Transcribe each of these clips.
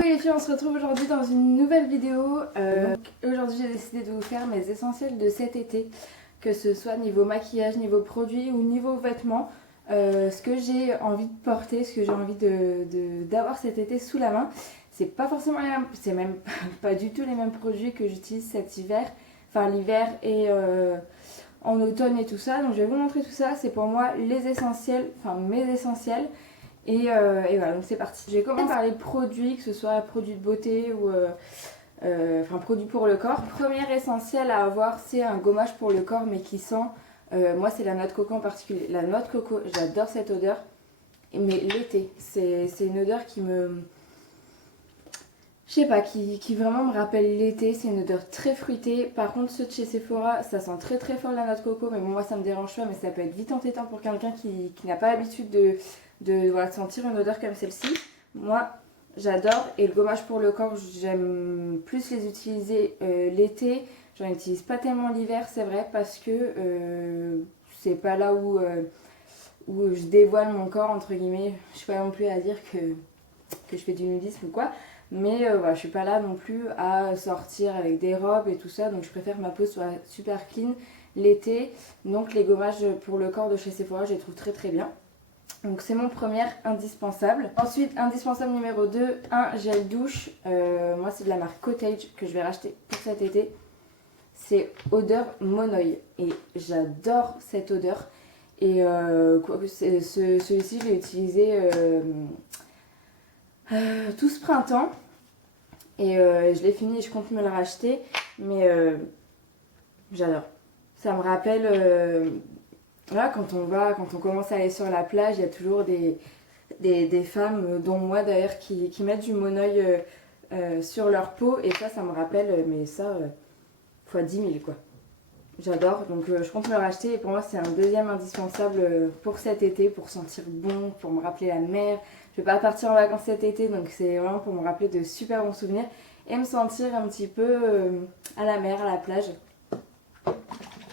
Coucou les filles, on se retrouve aujourd'hui dans une nouvelle vidéo. Aujourd'hui j'ai décidé de vous faire mes essentiels de cet été, que ce soit niveau maquillage, niveau produits ou niveau vêtements. Ce que j'ai envie de porter, ce que j'ai envie d'avoir cet été sous la main. C'est pas forcément les mêmes, c'est même pas du tout les mêmes produits que j'utilise cet hiver, enfin l'hiver et en automne et tout ça. Donc je vais vous montrer tout ça, c'est pour moi les essentiels, enfin mes essentiels. Et voilà, donc c'est parti. Je vais commencer par les produits, que ce soit produits de beauté ou produits pour le corps. Premier essentiel à avoir, c'est un gommage pour le corps, mais qui sent, moi c'est la noix de coco en particulier. La noix de coco, j'adore cette odeur, mais l'été, c'est une odeur qui me... Je sais pas, qui vraiment me rappelle l'été. C'est une odeur très fruitée. Par contre, ceux de chez Sephora, ça sent très très fort la noix de coco, mais bon, moi ça me dérange pas, mais ça peut être vite entêtant pour quelqu'un qui n'a pas l'habitude de sentir une odeur comme celle-ci. Moi j'adore, et le gommage pour le corps, j'aime plus les utiliser l'été. J'en utilise pas tellement l'hiver, c'est vrai, parce que c'est pas là où je dévoile mon corps entre guillemets. Je suis pas non plus à dire que je fais du nudisme ou quoi, mais voilà, je suis pas là non plus à sortir avec des robes et tout ça, donc je préfère que ma peau soit super clean l'été. Donc les gommages pour le corps de chez Sephora, je les trouve très très bien. Donc c'est mon premier indispensable. Ensuite, indispensable numéro 2, un gel douche. Moi c'est de la marque Cottage que je vais racheter pour cet été. C'est odeur Monoï et j'adore cette odeur. Et celui-ci je l'ai utilisé tout ce printemps. Et je l'ai fini et je compte me le racheter. Mais j'adore. Ça me rappelle... Là, quand on commence à aller sur la plage, il y a toujours des femmes, dont moi d'ailleurs, qui mettent du monoeil sur leur peau. Et ça me rappelle, mais ça, fois 10 000 quoi. J'adore, donc je compte me le racheter. Et pour moi, c'est un deuxième indispensable pour cet été, pour sentir bon, pour me rappeler la mer. Je vais pas partir en vacances cet été, donc c'est vraiment pour me rappeler de super bons souvenirs. Et me sentir un petit peu à la mer, à la plage.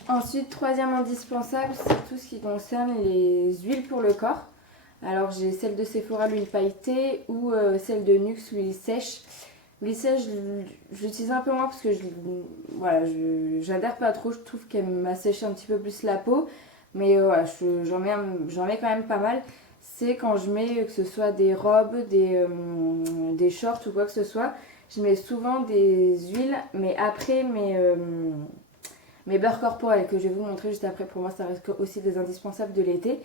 Ensuite, troisième indispensable, c'est tout ce qui concerne les huiles pour le corps. Alors j'ai celle de Sephora, l'huile pailletée, ou celle de Nux, l'huile sèche. L'huile sèche, je l'utilise un peu moins parce que j'adhère pas trop. Je trouve qu'elle m'assèche un petit peu plus la peau. Mais voilà, j'en mets quand même pas mal. C'est quand je mets, que ce soit des robes, des shorts ou quoi que ce soit, je mets souvent des huiles, mais après mes beurres corporels que je vais vous montrer juste après. Pour moi ça reste aussi des indispensables de l'été.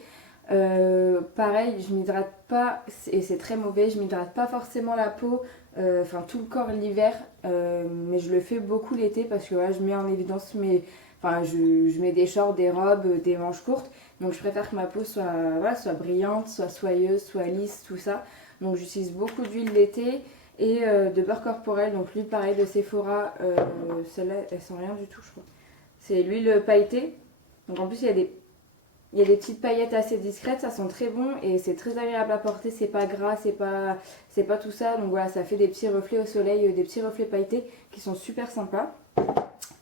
Pareil, je m'hydrate pas, et c'est très mauvais, je m'hydrate pas forcément la peau, tout le corps l'hiver, mais je le fais beaucoup l'été parce que voilà, je mets en évidence je mets des shorts, des robes, des manches courtes, donc je préfère que ma peau soit brillante, soit soyeuse, soit lisse, tout ça. Donc j'utilise beaucoup d'huile l'été et de beurre corporel, donc l'huile pareil de Sephora, celle-là elle sent rien du tout je crois. C'est l'huile pailletée. Donc en plus il y a des petites paillettes assez discrètes, ça sent très bon et c'est très agréable à porter, c'est pas gras, c'est pas tout ça. Donc voilà, ça fait des petits reflets au soleil, des petits reflets pailletés qui sont super sympas.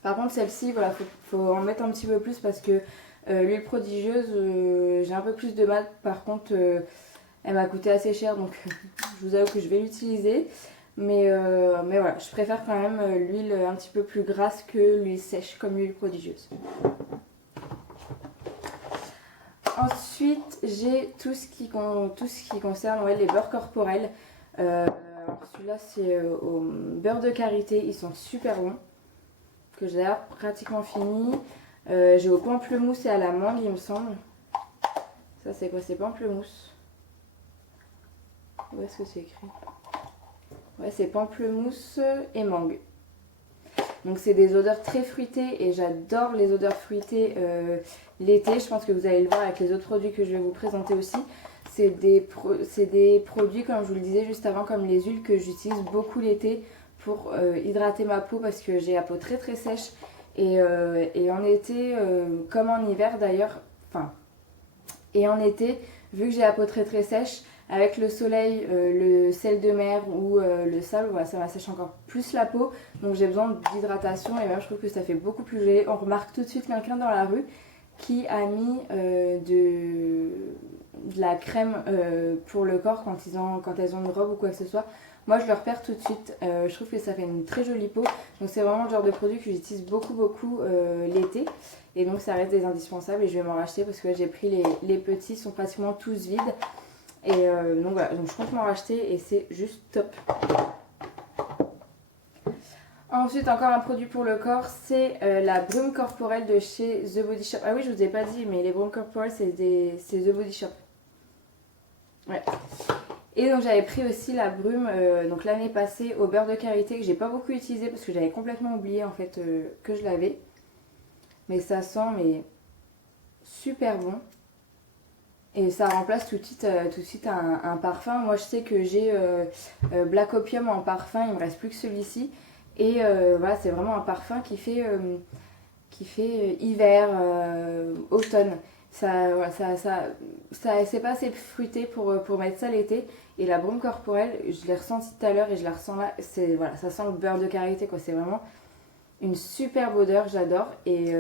Par contre celle-ci, voilà, faut en mettre un petit peu plus parce que l'huile prodigieuse, j'ai un peu plus de mal. Par contre, elle m'a coûté assez cher, donc je vous avoue que je vais l'utiliser. Mais voilà, je préfère quand même l'huile un petit peu plus grasse que l'huile sèche comme l'huile prodigieuse. Ensuite, j'ai tout ce qui concerne les beurres corporels. Celui-là, c'est au beurre de karité. Ils sont super bons. Que j'ai d'ailleurs pratiquement fini. J'ai au pamplemousse et à la mangue, il me semble. Ça, c'est quoi? C'est pamplemousse. Où est-ce que c'est écrit? Ouais, c'est pamplemousse et mangue. Donc c'est des odeurs très fruitées et j'adore les odeurs fruitées l'été. Je pense que vous allez le voir avec les autres produits que je vais vous présenter aussi. C'est des produits, comme je vous le disais juste avant, comme les huiles que j'utilise beaucoup l'été pour hydrater ma peau parce que j'ai la peau très très sèche. Et en été, comme en hiver d'ailleurs, et en été, vu que j'ai la peau très très sèche, avec le soleil, le sel de mer ou le sable, voilà, ça m'assèche encore plus la peau. Donc j'ai besoin d'hydratation et même je trouve que ça fait beaucoup plus joli. On remarque tout de suite quelqu'un dans la rue qui a mis de la crème pour le corps quand elles ont une robe ou quoi que ce soit. moi je le repère tout de suite. Je trouve que ça fait une très jolie peau. Donc c'est vraiment le genre de produit que j'utilise beaucoup l'été. Et donc ça reste des indispensables et je vais m'en racheter parce que j'ai pris les petits, ils sont pratiquement tous vides. Et donc voilà, donc je compte m'en racheter et c'est juste top. Ensuite, encore un produit pour le corps, c'est la brume corporelle de chez The Body Shop. Ah oui, je vous ai pas dit, mais les brumes corporelles, c'est The Body Shop. Ouais. Et donc j'avais pris aussi la brume donc l'année passée au beurre de karité que j'ai pas beaucoup utilisé parce que j'avais complètement oublié en fait que je l'avais. Mais ça sent super bon. Et ça remplace tout de suite un parfum. Moi je sais que j'ai Black Opium en parfum, il me reste plus que celui-ci. Et voilà, c'est vraiment un parfum qui fait hiver, automne. C'est pas assez fruité pour mettre ça l'été. Et la brume corporelle, je l'ai ressentie tout à l'heure et je la ressens là. Voilà, ça sent le beurre de karité, quoi. C'est vraiment une superbe odeur, j'adore. Et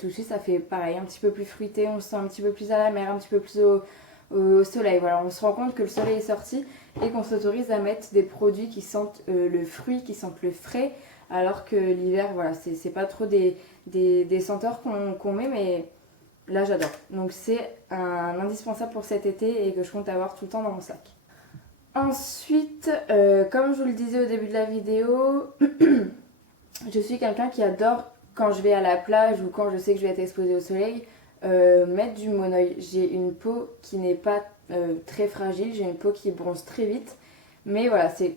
tout de suite, ça fait pareil, un petit peu plus fruité. On se sent un petit peu plus à la mer, un petit peu plus au soleil. Voilà, on se rend compte que le soleil est sorti et qu'on s'autorise à mettre des produits qui sentent le fruit, qui sentent le frais. Alors que l'hiver, voilà, c'est pas trop des senteurs qu'on met, mais là j'adore. Donc c'est un indispensable pour cet été et que je compte avoir tout le temps dans mon sac. Ensuite, comme je vous le disais au début de la vidéo, je suis quelqu'un qui adore, quand je vais à la plage ou quand je sais que je vais être exposée au soleil, mettre du monoeil. J'ai une peau qui n'est pas très fragile, j'ai une peau qui bronze très vite. Mais voilà, c'est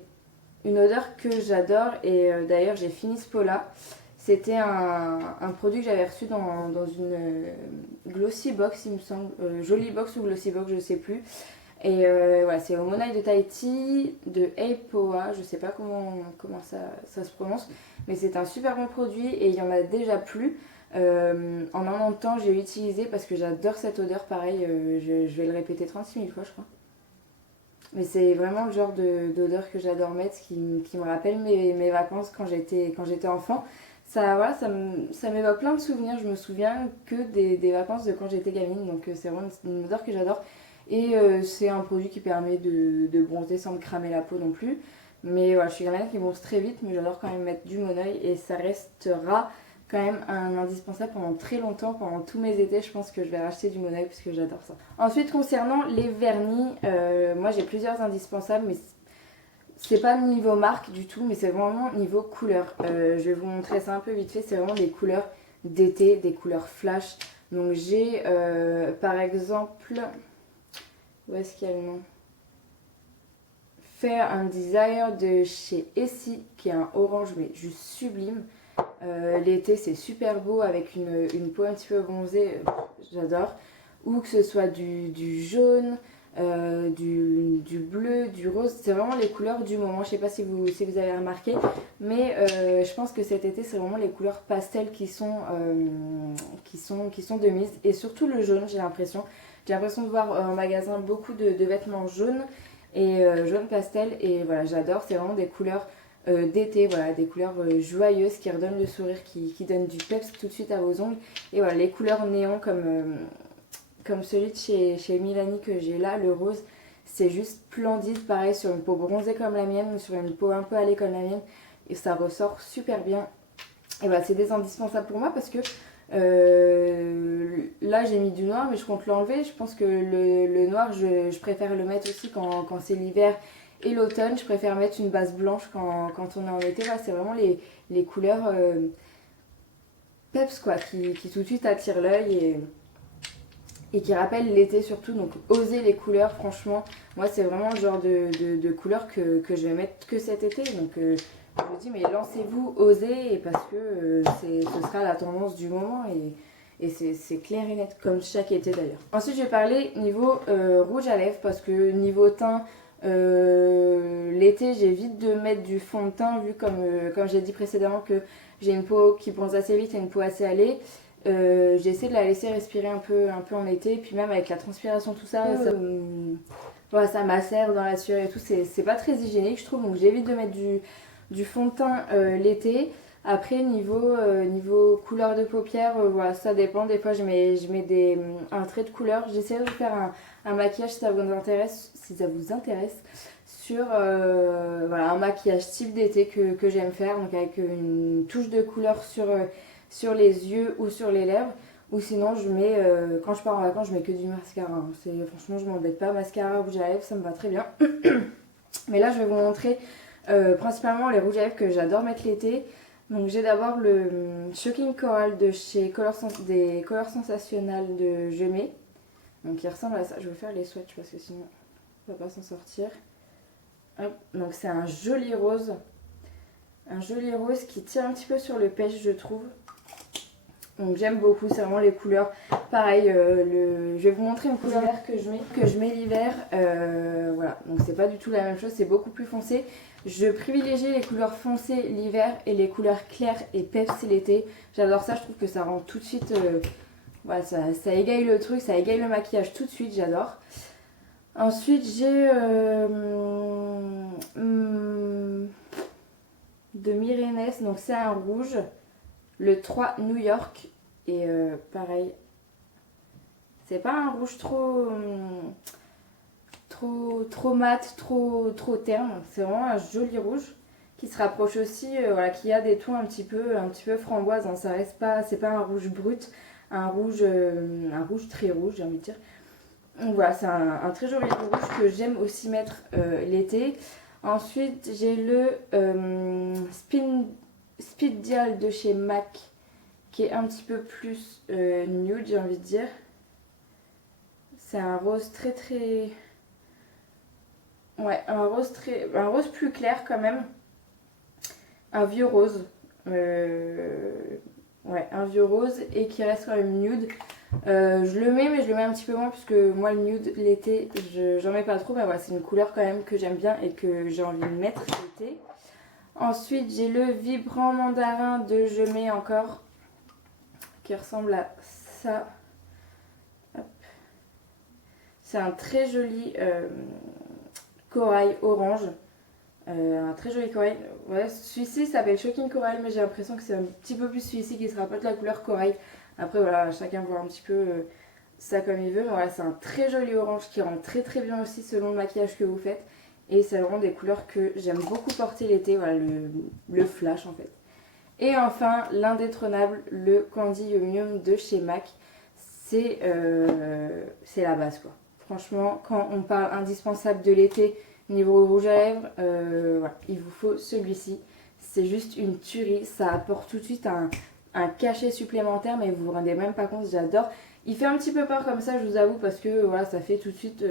une odeur que j'adore et d'ailleurs j'ai fini ce pot là. C'était un produit que j'avais reçu dans une Glossy Box, il me semble, Jolie Box ou Glossy Box, je sais plus. Et voilà, c'est au monoeil de Tahiti, de Eipoa, je sais pas comment ça se prononce, mais c'est un super bon produit et il y en a déjà plus. En un an de temps, j'ai utilisé parce que j'adore cette odeur, pareil, je vais le répéter 36 000 fois, je crois. Mais c'est vraiment le genre d'odeur que j'adore mettre, qui me rappelle mes vacances quand j'étais enfant. Voilà, ça m'évoque plein de souvenirs. Je me souviens que des vacances de quand j'étais gamine. Donc c'est vraiment une odeur que j'adore. Et c'est un produit qui permet de bronzer sans me cramer la peau non plus. Mais voilà, je suis quelqu'un qui bronze très vite, mais j'adore quand même mettre du monoeil. Et ça restera quand même un indispensable pendant très longtemps, pendant tous mes étés. Je pense que je vais racheter du monoeil parce que j'adore ça. Ensuite, concernant les vernis, moi j'ai plusieurs indispensables, mais c'est pas niveau marque du tout, mais c'est vraiment niveau couleur. Je vais vous montrer ça un peu vite fait. C'est vraiment des couleurs d'été, des couleurs flash. Donc j'ai par exemple, où est-ce qu'il y a le nom, Fair and Desire de chez Essie, qui est un orange mais juste sublime. L'été c'est super beau avec une peau un petit peu bronzée, j'adore. Ou que ce soit du jaune, du bleu, du rose, c'est vraiment les couleurs du moment. Je sais pas si vous avez remarqué, mais je pense que cet été c'est vraiment les couleurs pastel qui sont de mise. Et surtout le jaune, j'ai l'impression de voir en magasin beaucoup de vêtements jaunes et jaune pastel. Et voilà, j'adore, c'est vraiment des couleurs d'été, voilà, des couleurs joyeuses qui redonnent le sourire, qui donnent du peps tout de suite à vos ongles. Et voilà, les couleurs néon comme celui de chez Milani que j'ai là, le rose, c'est juste splendide, pareil sur une peau bronzée comme la mienne ou sur une peau un peu hâlée comme la mienne, et ça ressort super bien. Et voilà, c'est des indispensables pour moi parce que là j'ai mis du noir, mais je compte l'enlever. Je pense que le noir, je préfère le mettre aussi quand c'est l'hiver et l'automne. Je préfère mettre une base blanche quand on est en été. Là, c'est vraiment les couleurs peps, quoi, qui tout de suite attirent l'œil et qui rappellent l'été surtout. Donc oser les couleurs, franchement, moi c'est vraiment le genre de couleurs que je vais mettre que cet été. Donc je me dis, mais lancez-vous, osez, et parce que ce sera la tendance du moment et c'est clair et net, comme chaque été d'ailleurs. Ensuite je vais parler niveau rouge à lèvres, parce que niveau teint, l'été j'évite de mettre du fond de teint, vu comme j'ai dit précédemment que j'ai une peau qui bronze assez vite et une peau assez hâlée. J'essaie de la laisser respirer un peu en été, puis même avec la transpiration, tout ça, voilà, ça macère dans la sueur et tout, c'est pas très hygiénique je trouve, donc j'évite de mettre du fond de teint l'été. Après niveau couleur de paupières, voilà, ça dépend. Des fois je mets un trait de couleur. J'essaie de faire un maquillage si ça vous intéresse sur voilà, un maquillage type d'été que j'aime faire, donc avec une touche de couleur sur les yeux ou sur les lèvres. Ou sinon je mets, quand je pars en vacances, je mets que du mascara. Hein. Franchement je m'embête pas, mascara, rouge à lèvres, ça me va très bien. Mais là je vais vous montrer principalement les rouges à lèvres que j'adore mettre l'été. Donc j'ai d'abord le Shocking Coral de chez des Colors Sensationnels de Gemay. Donc il ressemble à ça. Je vais vous faire les swatchs parce que sinon on va pas s'en sortir. Hop. Donc c'est un joli rose. Un joli rose qui tire un petit peu sur le pêche, je trouve. Donc j'aime beaucoup, c'est vraiment les couleurs. Pareil, je vais vous montrer une couleur que je mets l'hiver. Voilà, donc c'est pas du tout la même chose, c'est beaucoup plus foncé. Je privilégie les couleurs foncées l'hiver et les couleurs claires et peps l'été. J'adore ça, je trouve que ça rend tout de suite... voilà, ça égaye le truc, ça égaye le maquillage tout de suite, j'adore. Ensuite j'ai de Mirenes, donc c'est un rouge. Le 3 New York, et pareil, c'est pas un rouge trop mat, trop terne, c'est vraiment un joli rouge qui se rapproche aussi, voilà, qui a des tons un petit peu framboise, hein, ça reste pas, c'est pas un rouge brut, un rouge très rouge, j'ai envie de dire. Donc voilà, c'est un très joli rouge que j'aime aussi mettre l'été. Ensuite j'ai le Speed Dial de chez MAC qui est un petit peu plus nude, j'ai envie de dire. C'est un rose très... Ouais, un rose plus clair quand même. Un vieux rose. Ouais, un vieux rose et qui reste quand même nude. Je le mets, mais je le mets un petit peu moins parce que moi le nude l'été, j'en mets pas trop. Mais voilà, c'est une couleur quand même que j'aime bien et que j'ai envie de mettre l'été. Ensuite, j'ai le Vibrant Mandarin de Gemay encore, qui ressemble à ça. C'est un très joli corail orange. Un très joli corail. Ouais, celui-ci s'appelle Shocking Coral, mais j'ai l'impression que c'est un petit peu plus celui-ci qui se rapporte la couleur corail. Après, voilà, chacun voit un petit peu ça comme il veut. Mais voilà, c'est un très joli orange qui rend très bien aussi selon le maquillage que vous faites. Et c'est vraiment des couleurs que j'aime beaucoup porter l'été, voilà, le flash en fait. Et enfin, l'indétrônable, le Candy Yum Yum de chez MAC. C'est la base quoi. Franchement, quand on parle indispensable de l'été niveau rouge à lèvres, voilà, il vous faut celui-ci. C'est juste une tuerie, ça apporte tout de suite un cachet supplémentaire, mais vous vous rendez même pas compte, j'adore. Il fait un petit peu peur comme ça, je vous avoue, parce que voilà, ça fait tout de suite...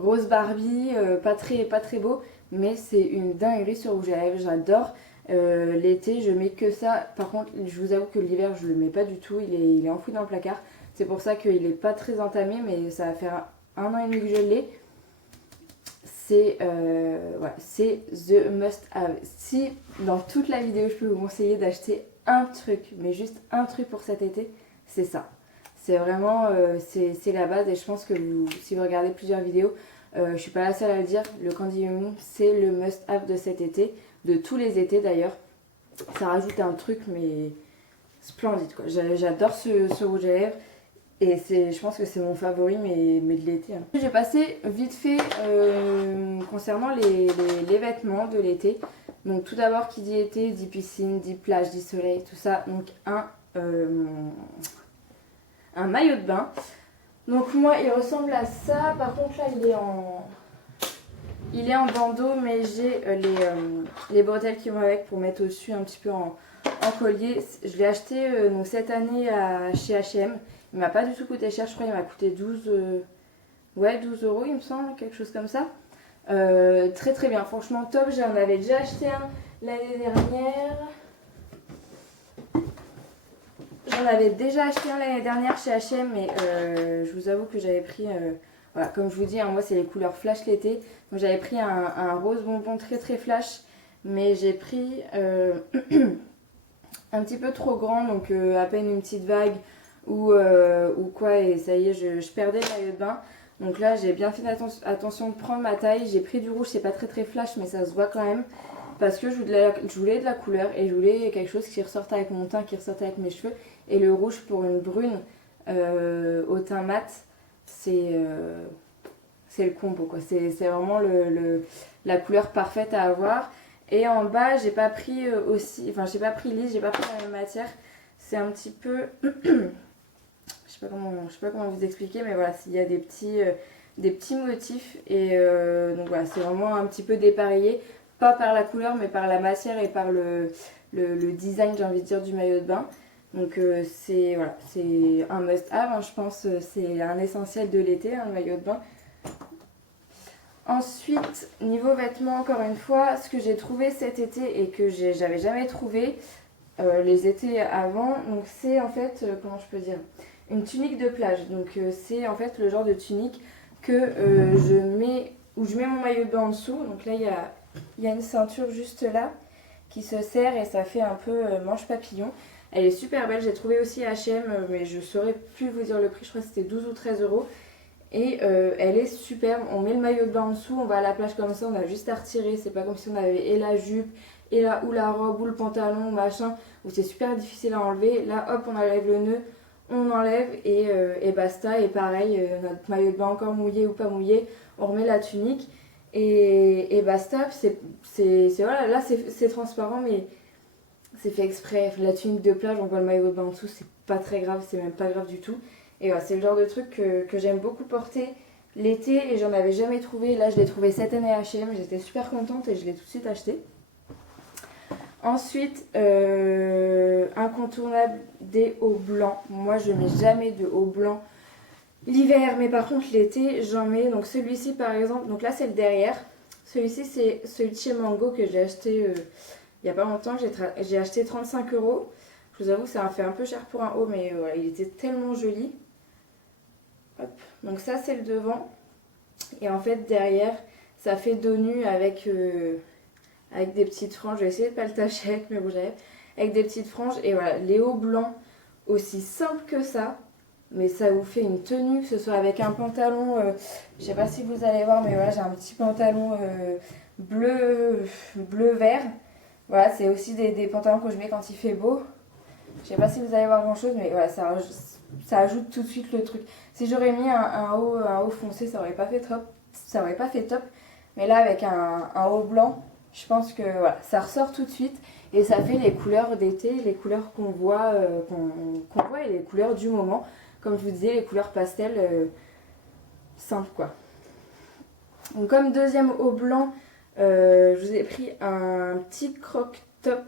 Rose Barbie, pas très beau, mais c'est une dinguerie sur rouge à lèvres, j'adore. L'été, je mets que ça. Par contre, je vous avoue que l'hiver, je le mets pas du tout, il est enfoui dans le placard. C'est pour ça qu'il est pas très entamé, mais ça va faire un an et demi que je l'ai. C'est voilà, c'est the must have. Si dans toute la vidéo, je peux vous conseiller d'acheter un truc, mais juste un truc pour cet été, c'est ça. C'est vraiment, c'est la base et je pense que si vous regardez plusieurs vidéos, je suis pas la seule à le dire, le Candy Yum Yum, c'est le must-have de cet été, de tous les étés d'ailleurs. Ça rajoute un truc mais splendide quoi. J'adore ce rouge à lèvres et je pense que c'est mon favori mais de l'été. Hein. J'ai passé vite fait concernant les vêtements de l'été. Donc tout d'abord qui dit été, dit piscine, dit plage, dit soleil, tout ça. Donc un maillot de bain. Donc moi il ressemble à ça. Par contre là il est en bandeau, mais j'ai les bretelles qui vont avec pour mettre au-dessus un petit peu en collier. Je l'ai acheté donc cette année chez H&M. Il m'a pas du tout coûté cher, je crois il m'a coûté 12 € il me semble, quelque chose comme ça. Très bien, franchement top. J'en avais déjà acheté un l'année dernière. J'en avais déjà acheté un l'année dernière chez H&M, mais je vous avoue que j'avais pris, voilà, comme je vous dis, hein, moi c'est les couleurs flash l'été. Donc j'avais pris un rose bonbon très flash, mais j'ai pris un petit peu trop grand, donc à peine une petite vague ou quoi, et ça y est, je perdais le maillot de bain. Donc là j'ai bien fait attention de prendre ma taille. J'ai pris du rouge, c'est pas très flash, mais ça se voit quand même. parce que je voulais de la couleur et je voulais quelque chose qui ressortait avec mon teint, qui ressortait avec mes cheveux. Et le rouge pour une brune au teint mat, c'est le combo quoi. C'est vraiment la couleur parfaite à avoir. Et en bas, j'ai pas pris j'ai pas pris lisse, j'ai pas pris la même matière. C'est un petit peu, je sais pas comment vous expliquer, mais voilà, il y a des petits motifs et donc voilà, c'est vraiment un petit peu dépareillé, pas par la couleur mais par la matière et par le design, j'ai envie de dire, du maillot de bain. Donc c'est voilà, c'est un must-have, hein, je pense, c'est un essentiel de l'été, hein, le maillot de bain. Ensuite, niveau vêtements, encore une fois, ce que j'ai trouvé cet été et que j'avais jamais trouvé les étés avant, donc c'est en fait, comment je peux dire, une tunique de plage. Donc c'est en fait le genre de tunique que où je mets mon maillot de bain en dessous. Donc là il y a une ceinture juste là qui se serre et ça fait un peu manche papillon. Elle est super belle, j'ai trouvé aussi H&M, mais je saurais plus vous dire le prix, je crois que c'était 12 ou 13 euros. Et elle est superbe, on met le maillot de bain en dessous, on va à la plage comme ça, on a juste à retirer, c'est pas comme si on avait et la jupe, et ou la robe, ou le pantalon, machin, où c'est super difficile à enlever. Là hop, on enlève le nœud, on enlève et basta. Et pareil, notre maillot de bain encore mouillé ou pas mouillé, on remet la tunique et basta. Voilà, là c'est transparent mais c'est fait exprès. La tunique de plage, on voit le maillot de bain en dessous, c'est pas très grave, c'est même pas grave du tout. Et voilà, c'est le genre de truc que j'aime beaucoup porter l'été et j'en avais jamais trouvé. Là je l'ai trouvé cette année à H&M, j'étais super contente et je l'ai tout de suite acheté. Ensuite, incontournable, des hauts blancs. Moi je mets jamais de hauts blancs l'hiver, mais par contre l'été j'en mets. Donc celui-ci par exemple, donc là c'est le derrière. Celui-ci c'est celui de chez Mango que j'ai acheté il y a pas longtemps. J'ai acheté 35 euros. Je vous avoue ça m'a fait un peu cher pour un haut, mais voilà, il était tellement joli. Hop. Donc ça c'est le devant. Et en fait derrière ça fait dos nu avec des petites franges. Je vais essayer de pas le tacher avec mes rouges à lèvres. Avec des petites franges. Et voilà, les hauts blancs, aussi simple que ça. Mais ça vous fait une tenue, que ce soit avec un pantalon, je sais pas si vous allez voir, mais voilà, j'ai un petit pantalon bleu-vert. Voilà, c'est aussi des pantalons que je mets quand il fait beau. Je sais pas si vous allez voir grand chose, mais voilà, ça ajoute tout de suite le truc. Si j'aurais mis un haut foncé, ça aurait pas fait top. Ça aurait pas fait top. Mais là, avec un haut blanc, je pense que voilà, ça ressort tout de suite. Et ça fait les couleurs d'été, les couleurs qu'on voit et les couleurs du moment. Comme je vous disais, les couleurs pastel simples quoi. Donc comme deuxième haut blanc, je vous ai pris un petit croc top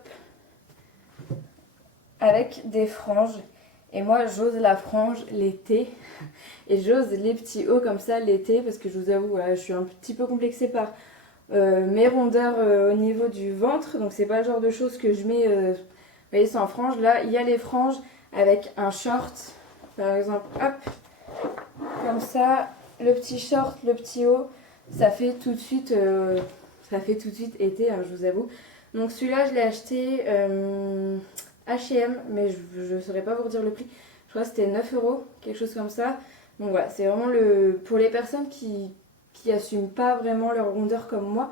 avec des franges. Et moi j'ose la frange l'été et j'ose les petits hauts comme ça l'été parce que je vous avoue, voilà, je suis un petit peu complexée par mes rondeurs au niveau du ventre. Donc c'est pas le genre de choses que je mets, vous voyez, sans franges. Là il y a les franges avec un short. Par exemple, hop, comme ça, le petit short, le petit haut, ça fait tout de suite été, hein, je vous avoue. Donc celui-là, je l'ai acheté H&M, mais je ne saurais pas vous redire le prix. Je crois que c'était 9 euros, quelque chose comme ça. Donc voilà, c'est vraiment pour les personnes qui assument pas vraiment leur rondeur comme moi.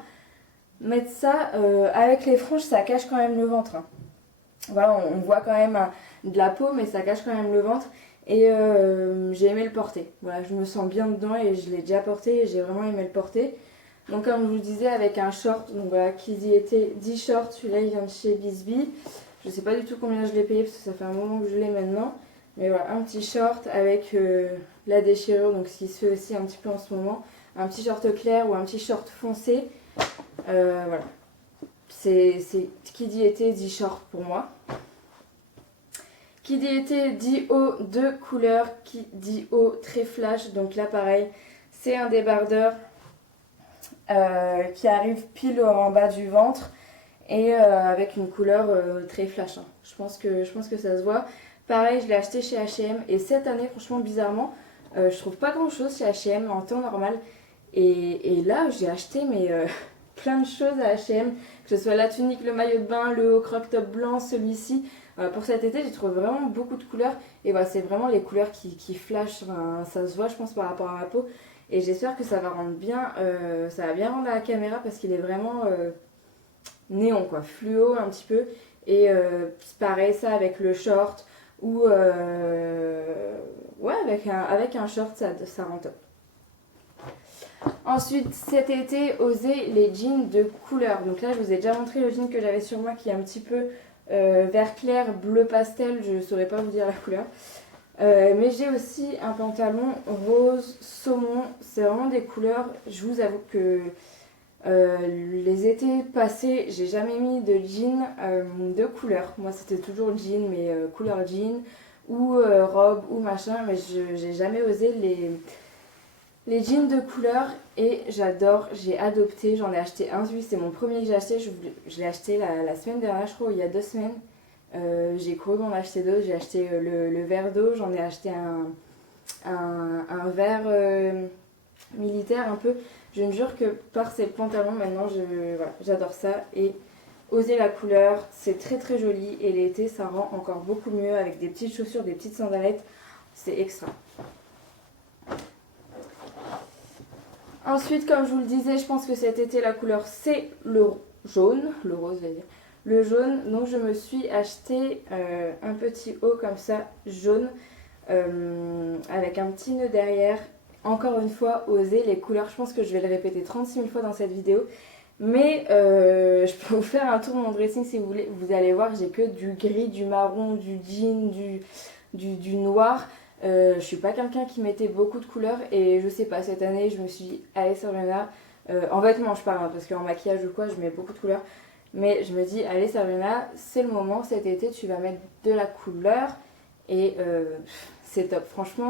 Mettre ça avec les franges, ça cache quand même le ventre. Hein. Voilà, on voit quand même de la peau, mais ça cache quand même le ventre. Et j'ai aimé le porter. Voilà, je me sens bien dedans et je l'ai déjà porté et j'ai vraiment aimé le porter. Donc comme je vous disais, avec un short, donc voilà, qui y était 10 shorts, celui-là il vient de chez Bisbee. Je sais pas du tout combien je l'ai payé parce que ça fait un moment que je l'ai maintenant. Mais voilà, un petit short avec la déchirure, donc ce qui se fait aussi un petit peu en ce moment. Un petit short clair ou un petit short foncé. Voilà. C'est qui dit été dit short pour moi. Qui dit été dit haut de couleur, qui dit haut très flash. Donc là pareil, c'est un débardeur qui arrive pile en bas du ventre et avec une couleur très flash. Hein. Je pense que ça se voit. Pareil, je l'ai acheté chez H&M et cette année, franchement bizarrement, je trouve pas grand chose chez H&M en temps normal. Et là, j'ai acheté plein de choses à H&M, que ce soit la tunique, le maillot de bain, le haut croc top blanc, celui-ci. Pour cet été, j'ai trouvé vraiment beaucoup de couleurs. Et voilà, c'est vraiment les couleurs qui flashent. Enfin, ça se voit, je pense, par rapport à ma peau. Et j'espère que ça va rendre bien, ça va bien rendre à la caméra parce qu'il est vraiment néon quoi, fluo un petit peu. Et pareil ça avec le short ou ouais avec un short ça rend top. Ensuite cet été osez les jeans de couleur. Donc là je vous ai déjà montré le jean que j'avais sur moi qui est un petit peu vert clair, bleu pastel, je ne saurais pas vous dire la couleur. Mais j'ai aussi un pantalon rose saumon, c'est vraiment des couleurs, je vous avoue que les étés passés j'ai jamais mis de jean de couleur. Moi c'était toujours jean mais couleur jean ou robe ou machin, mais j'ai jamais osé les jeans de couleur et j'adore, j'ai adopté, j'en ai acheté un, celui c'est mon premier que j'ai acheté, je l'ai acheté la semaine dernière je crois, il y a 2 semaines. J'ai couru m'en acheter d'autres, j'ai acheté le verre d'eau, j'en ai acheté un verre militaire un peu. Je ne jure que par ces pantalons maintenant voilà, j'adore ça et oser la couleur, c'est très très joli et l'été ça rend encore beaucoup mieux avec des petites chaussures, des petites sandalettes, c'est extra. Ensuite, comme je vous le disais, je pense que cet été, la couleur, c'est le jaune. Le rose, je vais dire. Le jaune. Donc, je me suis acheté un petit haut comme ça, jaune, avec un petit nœud derrière. Encore une fois, oser les couleurs. Je pense que je vais le répéter 36 000 fois dans cette vidéo. Mais je peux vous faire un tour de mon dressing si vous voulez. Vous allez voir, j'ai que du gris, du marron, du jean, du noir. Je suis pas quelqu'un qui mettait beaucoup de couleurs et je sais pas, cette année je me suis dit allez Sabrina, en vêtements je parle hein, parce qu'en maquillage ou quoi je mets beaucoup de couleurs, mais je me dis allez Sabrina, c'est le moment cet été, tu vas mettre de la couleur et c'est top, franchement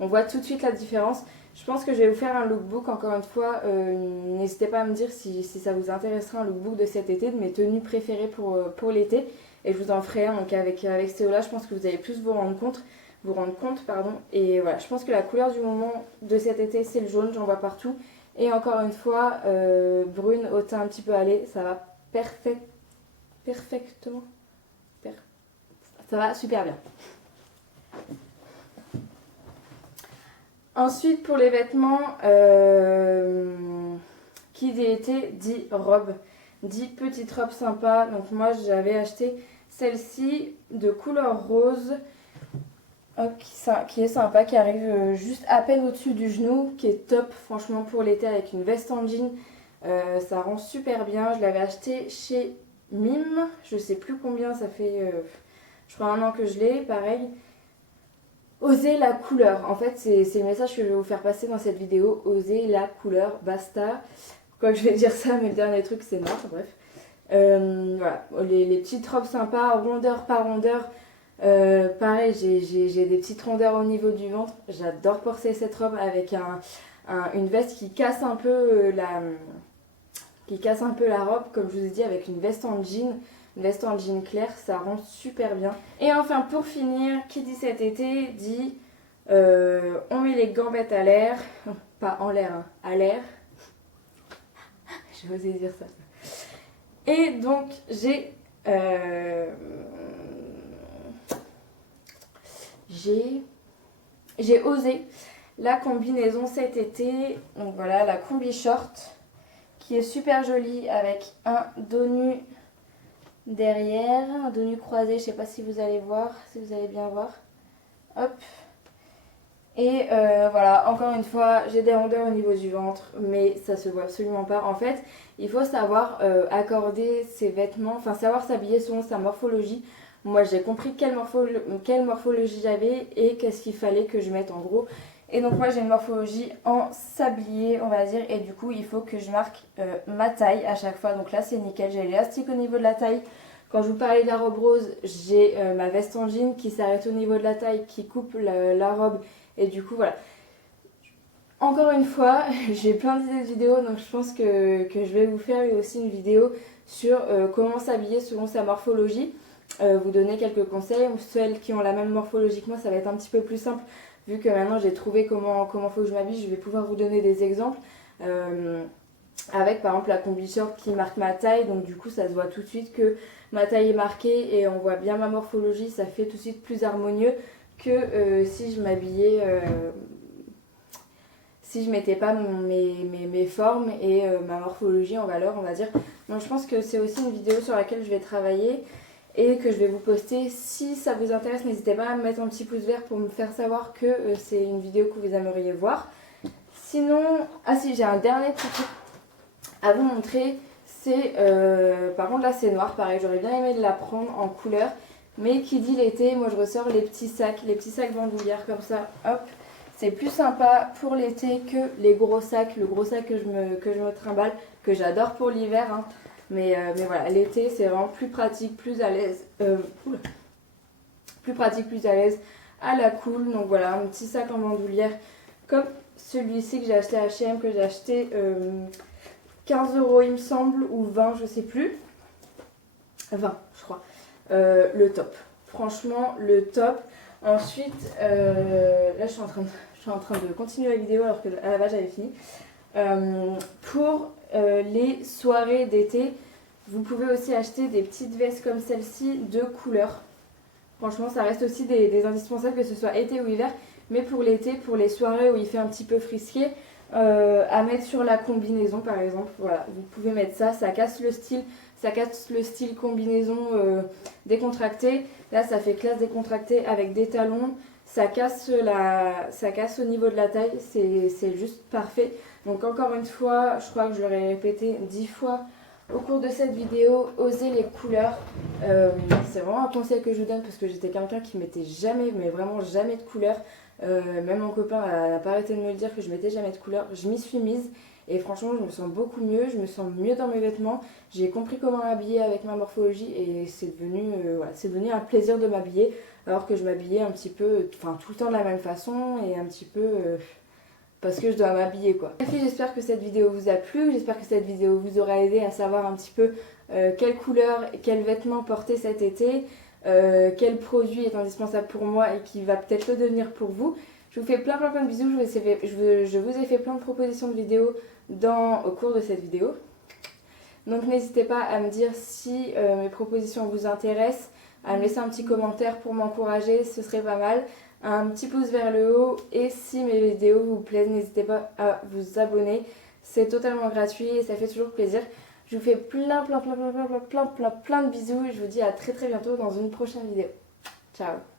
on voit tout de suite la différence. Je pense que je vais vous faire un lookbook encore une fois, n'hésitez pas à me dire si ça vous intéressera un lookbook de cet été, de mes tenues préférées pour l'été, et je vous en ferai un donc avec ces hauts là, je pense que vous allez plus vous rendre compte. Et voilà, je pense que la couleur du moment de cet été c'est le jaune, j'en vois partout et encore une fois brune au teint un petit peu allé, ça va perfectement ça va super bien. Ensuite pour les vêtements qui dit été dit robe, dit petite robe sympa. Donc moi j'avais acheté celle-ci de couleur rose. Hop, qui est sympa, qui arrive juste à peine au-dessus du genou, qui est top franchement pour l'été avec une veste en jean, ça rend super bien. Je l'avais acheté chez Mime, je sais plus combien, ça fait je crois 1 an que je l'ai, pareil. Osez la couleur, en fait c'est le message que je vais vous faire passer dans cette vidéo, osez la couleur, basta. Quoi que je vais dire ça, mais le dernier truc c'est noir, bref. Voilà, les petites robes sympas, rondeur par rondeur. Pareil, j'ai des petites rondeurs au niveau du ventre. J'adore porter cette robe avec une veste qui casse un peu la robe, comme je vous ai dit, avec une veste en jean clair, ça rend super bien. Et enfin, pour finir, qui dit cet été dit on met les gambettes à l'air, pas en l'air, hein, à l'air. J'ai osé dire ça. Et donc j'ai osé la combinaison cet été, donc voilà la combi short qui est super jolie avec un dos nu derrière, un dos nu croisé, je sais pas si vous allez voir, si vous allez bien voir, hop, et voilà, encore une fois j'ai des rondeurs au niveau du ventre mais ça se voit absolument pas. En fait il faut savoir accorder ses vêtements, enfin savoir s'habiller selon sa morphologie. Moi j'ai compris quelle morphologie j'avais et qu'est-ce qu'il fallait que je mette en gros. Et donc moi j'ai une morphologie en sablier on va dire, et du coup il faut que je marque ma taille à chaque fois. Donc là c'est nickel, j'ai l'élastique au niveau de la taille. Quand je vous parlais de la robe rose, j'ai ma veste en jean qui s'arrête au niveau de la taille, qui coupe la robe, et du coup voilà. Encore une fois, j'ai plein d'idées de vidéos, donc je pense que je vais vous faire aussi une vidéo sur comment s'habiller selon sa morphologie. Vous donner quelques conseils. Celles qui ont la même morphologie que moi, ça va être un petit peu plus simple. Vu que maintenant j'ai trouvé comment faut que je m'habille, je vais pouvoir vous donner des exemples. Avec par exemple la combi short qui marque ma taille, donc du coup ça se voit tout de suite que ma taille est marquée et on voit bien ma morphologie, ça fait tout de suite plus harmonieux que si je m'habillais si je mettais pas mes formes et ma morphologie en valeur, on va dire. Donc je pense que c'est aussi une vidéo sur laquelle je vais travailler et que je vais vous poster. Si ça vous intéresse, n'hésitez pas à me mettre un petit pouce vert pour me faire savoir que c'est une vidéo que vous aimeriez voir. Sinon, ah si, j'ai un dernier petit truc à vous montrer. C'est, par contre là c'est noir, pareil, j'aurais bien aimé la prendre en couleur. Mais qui dit l'été, moi je ressors les petits sacs bandoulières comme ça, hop. C'est plus sympa pour l'été que les gros sacs, le gros sac que je me trimballe, que j'adore pour l'hiver. Hein. Mais voilà, l'été c'est vraiment plus pratique, plus à l'aise. Plus pratique, plus à l'aise, à la cool. Donc voilà, un petit sac en bandoulière comme celui-ci que j'ai acheté à H&M, que j'ai acheté 15 € il me semble, ou 20, je sais plus. 20 je crois. Le top. Franchement, le top. Ensuite, là je suis en train de continuer la vidéo alors que à la base j'avais fini. Pour les soirées d'été, vous pouvez aussi acheter des petites vestes comme celle-ci de couleur. Franchement, ça reste aussi des indispensables, que ce soit été ou hiver. Mais pour l'été, pour les soirées où il fait un petit peu frisqué, à mettre sur la combinaison par exemple. Voilà, vous pouvez mettre ça, ça casse le style. Ça casse le style combinaison décontractée. Là, ça fait classe décontractée avec des talons. Ça casse au niveau de la taille. C'est juste parfait. Donc encore une fois, je crois que je l'aurais répété 10 fois au cours de cette vidéo, osez les couleurs. C'est vraiment un conseil que je vous donne parce que j'étais quelqu'un qui mettait jamais, mais vraiment jamais de couleurs. Même mon copain n'a pas arrêté de me le dire que je mettais jamais de couleurs. Je m'y suis mise. Et franchement, je me sens beaucoup mieux, je me sens mieux dans mes vêtements. J'ai compris comment m'habiller avec ma morphologie et c'est devenu un plaisir de m'habiller. Alors que je m'habillais un petit peu, enfin tout le temps de la même façon et un petit peu parce que je dois m'habiller quoi. Les filles, j'espère que cette vidéo vous a plu, j'espère que cette vidéo vous aura aidé à savoir un petit peu quelle couleur, quels vêtements porter cet été, quel produit est indispensable pour moi et qui va peut-être le devenir pour vous. Je vous fais plein de bisous, je vous ai fait plein de propositions de vidéos au cours de cette vidéo. Donc n'hésitez pas à me dire si mes propositions vous intéressent, à me laisser un petit commentaire pour m'encourager, ce serait pas mal. Un petit pouce vers le haut et si mes vidéos vous plaisent, n'hésitez pas à vous abonner. C'est totalement gratuit et ça fait toujours plaisir. Je vous fais plein de bisous et je vous dis à très bientôt dans une prochaine vidéo. Ciao!